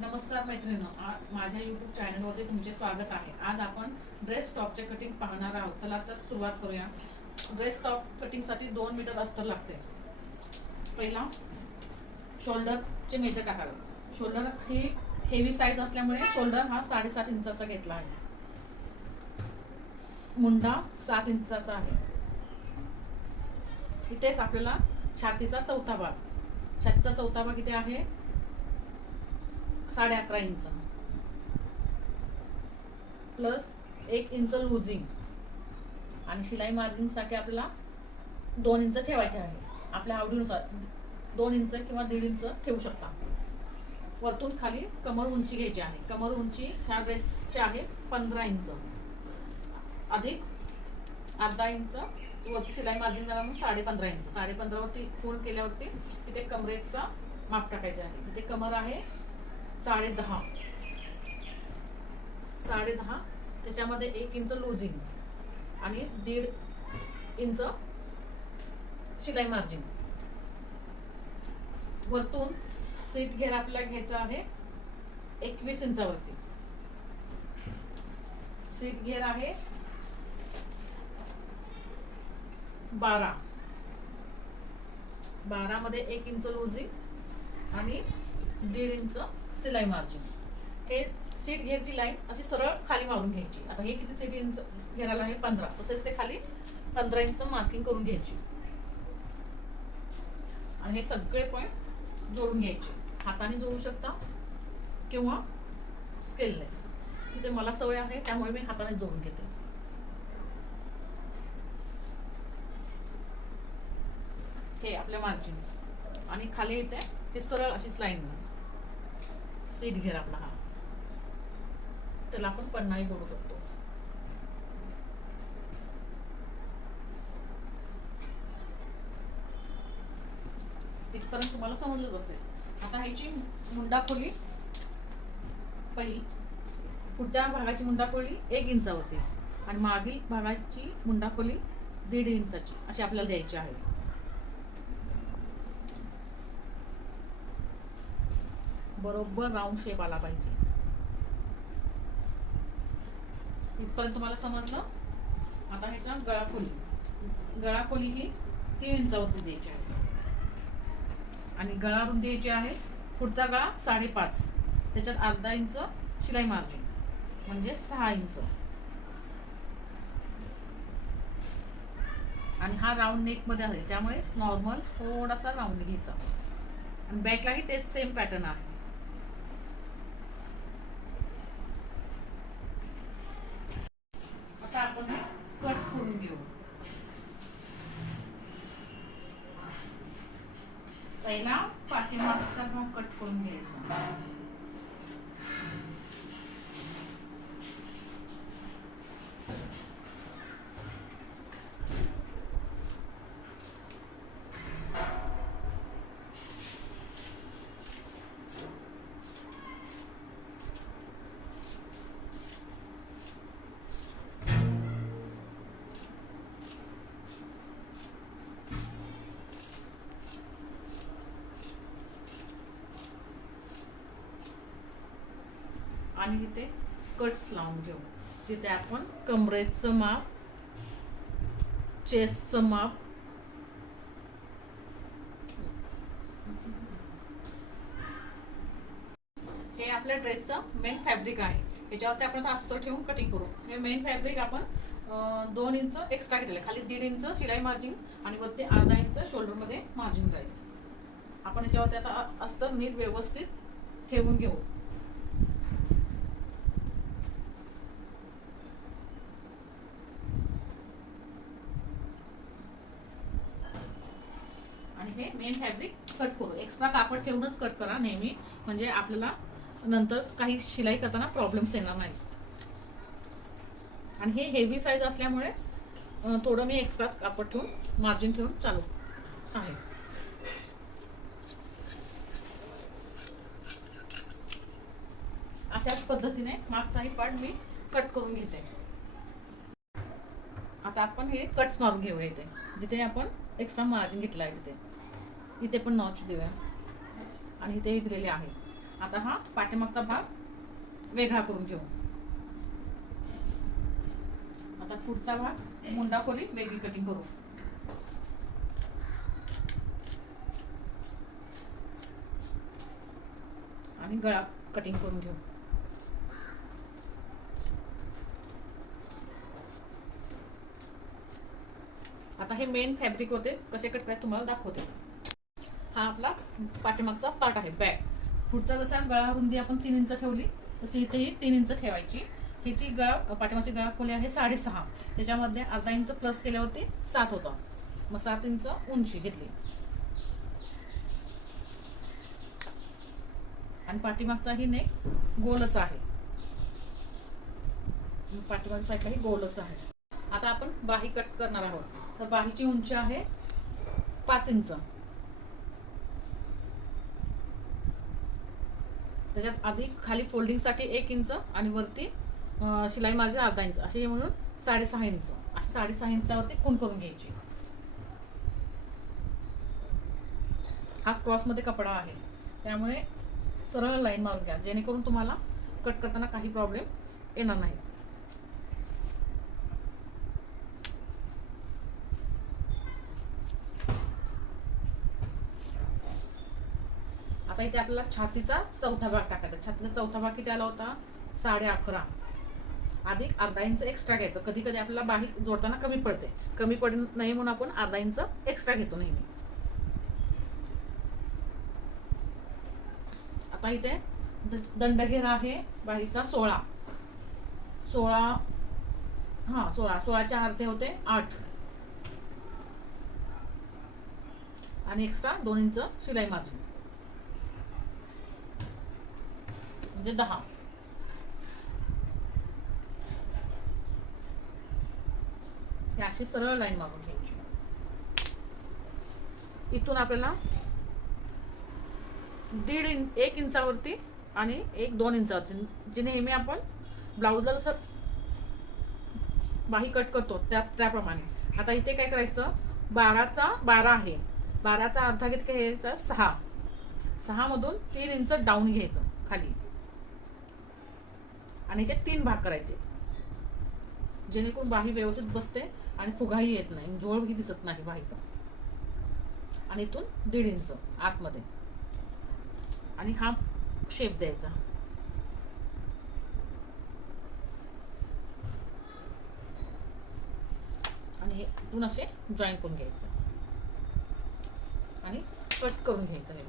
नमस्कार मैत्रिणींनो, माझ्या यूट्यूब चॅनलवरती तुमचे स्वागत आहे. आज आपण ड्रेस टॉपचे कटिंग पाहणार आहोत. चला तर सुरुवात करूया. ड्रेस टॉप कटिंगसाठी 2 मीटर अस्तर लागते. पहिला शोल्डरचे मेजर टाकावे. शोल्डर ही हेवी साईज असल्यामुळे शोल्डर हा 7.5 इंचाचा घेतला आहे. मुंडा 7 इंचाचा आहे. इथेच आपल्याला छातीचा चौथा भाग इथे आहे 11.5 इंच प्लस 1 इंच लूजिंग आणि शिलाई मार्जिनसाठी आपल्याला 2 इंच ठेवायचे आहे. आपल्या आवडीनुसार 2 इंच किंवा 1.5 इंच ठेवू शकता. वरतून खाली कमर उंची घ्यायची आहे. कमर उंची ह्या ड्रेसची आहे 15 इंच अधिक अर्धा इंच वरती शिलाई मार्जिन करा म्हणून 15.5 इंच. 15.5 वरती पूर्ण केल्यावरती इथे कमरेचा माप टाकायचे आहे. इथे कमर आहे 10.5 त्याच्यामध्ये 1 इंच लूजिंग आणि 1.5 इंच शिलाई मार्जिन. वरतून सीट घेर आपल्याला घ्यायचा आहे 21 इंचावरती. सीट घेर आहे 12 मध्ये 1 इंच लूजिंग आणि 1.5 इंच शिलाई मार्जिन. हे सीट घेरची लाईन अशी सरळ खाली मारून घ्यायची. आता हे किती सीट इंच घेराला आहे 15, तसेच ते खाली 15 इंच मार्किंग करून घ्यायची आणि हे सगळे पॉइंट जोडून घ्यायचे. हाताने जोडू शकता किंवा स्केलने. इथे मला सवय आहे त्यामुळे मी हाताने जोडून घेते. हे आपल्या मार्जिन आणि खाली येते हे सरळ अशीच लाईन. सीट घेर आपला हा, त्याला आपण पन्नाही बोलू शकतो. इथपर्यंत तुम्हाला समजलंच असेल. आता ह्याची मुंडा खोली पहिली पुढच्या भागाची मुंडा खोली 1 इंचावरती आणि मागील भागाची मुंडा खोली 1.5 इंचाची अशी आपल्याला द्यायची आहे. बरोबर राऊंड शेप आला पाहिजे. इथपर्यंत तुम्हाला समजलं. आता ह्याचा गळा खोली ही 3 इंचावरती द्यायची आहे आणि गळा रुंदी द्यायची आहे. पुढचा गळा 5.5 त्याच्यात अर्धा इंच शिलाई मार्जिन म्हणजे 6 इंच आणि हा राऊंड नेक मध्ये आहे त्यामुळे नॉर्मल थोडासा राऊंड घ्यायचा आणि बॅकलाही तेच सेम पॅटर्न आहे. आता आपण हे कट करून घेऊ. पहिला पाठीमागचा भाग कट करून घ्यायचा. आणि इथे कट्स लावून घेऊ. तिथे आपण कमरेचं माप, चेस्टचं माप, हे आपल्या ड्रेसचं मेन फॅब्रिक आहे. याच्यावरती आपण अस्तर ठेवून कटिंग करू. हे मेन फॅब्रिक आपण 2 इंच एक्स्ट्रा घेतलेलं. खाली 1.5 इंच शिलाई मार्जिन आणि वरती अर्धा इंच शोल्डर मध्ये मार्जिन जाईल. आपण याच्यावरती आता अस्तर नीट व्यवस्थित ठेवून घेऊ. आणि हे मेन फॅब्रिक कट करू. एक्स्ट्रा कापड ठेवूनच कट करा नेहमी, म्हणजे आपल्याला नंतर काही शिलाई करताना प्रॉब्लेम्स येणार नाही. आणि हे हेवी साईज असल्यामुळे थोडं मी एक्स्ट्राच कापड ठेवून मार्जिन ठेवून चालू आहे. अशाच पद्धतीने मागचाही पार्ट मी कट करून घेते. आता आपण हे कट्स मारून घेऊया. इथे जिथे आपण एक्स्ट्रा मार्जिन घेतला आहे तिथे इथे पण नॉच देऊया आणि इथे दिलेले आहे. आता हा पाठीमागचा भाग वेगळा करून घेऊ. आता पुढचा भाग मुंडा खोली वेगळी कटिंग करू. आणि गळा कटिंग करून घेऊ. आता हे मेन फॅब्रिक होते कसे कट करायचे तुम्हाला दाखवते. हा आपला पाठीमागचा पार्ट आहे बॅक. पुढचा जसा गळा रुंदी आपण 3 इंच ठेवली तशी इथेही 3 इंच ठेवायची. हिची गळा पाठीमागची गळा खोली आहे 6.5. त्याच्यामध्ये अर्धा इंच प्लस केल्यावरती 7 होता. मग 7 इंच उंची घेतली. आणि पाठीमागचा ही नेक गोलच आहे. पाठीमागच्या साईडला ही गोलच आहे. आता आपण बाही कट करणार आहोत. तर बाहीची उंची आहे 5 इंच. त्याच्यात आधी खाली फोल्डिंगसाठी 1 इंच आणि वरती शिलाई मार्जिन अर्धा इंच असे म्हणून 6.5 इंच. अशी 6.5 इंचावरती खूण करून घ्यायची. हा क्रॉसमध्ये कपडा आहे त्यामुळे सरळ लाईन मारून घ्या जेणेकरून तुम्हाला कट करताना काही प्रॉब्लेम येणार नाही. आता इथे आपल्याला छातीचा चौथा भाग टाकायचा. छातीचा चौथा भाग किती आला होता? 11.5 अधिक अर्धा इंच एक्स्ट्रा घ्यायचं. कधी कधी आपल्याला बाही जोडताना कमी पडते. कमी पडू नये म्हणून आपण अर्धा इंच एक्स्ट्रा घेतो नेहमी. आता इथे दंडघेरा आहे बाहीचा 16. 16च्या अर्धे होते 8 आणि एक्स्ट्रा 2 इंच शिलाई मार्जिन म्हणजे 10. अशी सरळ लाईन मारून घ्यायची. इथून आपल्याला 1 इंचावरती आणि 1-2 इंचावरती जे नेहमी आपण ब्लाऊजला जसं बाही कट करतो त्याप्रमाणे. आता इथे काय करायचं? 12चा 12 आहे. 12चा अर्धा घेत काय घ्यायचा? 6 मधून 3 इंच डाऊन घ्यायचं खाली आणि याचे 3 भाग करायचे जेणेकरून बाही व्यवस्थित बसते आणि फुगाही येत नाही, जोडही दिसत नाही बाहीचा. आणि इथून 1.5 इंच आतमध्ये आणि हा शेप द्यायचा. आणि हे इथून असे जॉईन करून घ्यायचं आणि कट करून घ्यायचं.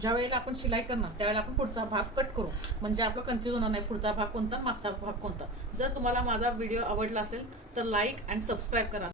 ज्या वेळेला आपण शिलाई करणार त्यावेळेला आपण पुढचा भाग कट करू म्हणजे आपलं कन्फ्यूज होणार नाही पुढचा भाग कोणता मागचा भाग कोणता. जर तुम्हाला माझा व्हिडिओ आवडला असेल तर लाईक अँड सबस्क्राईब करा.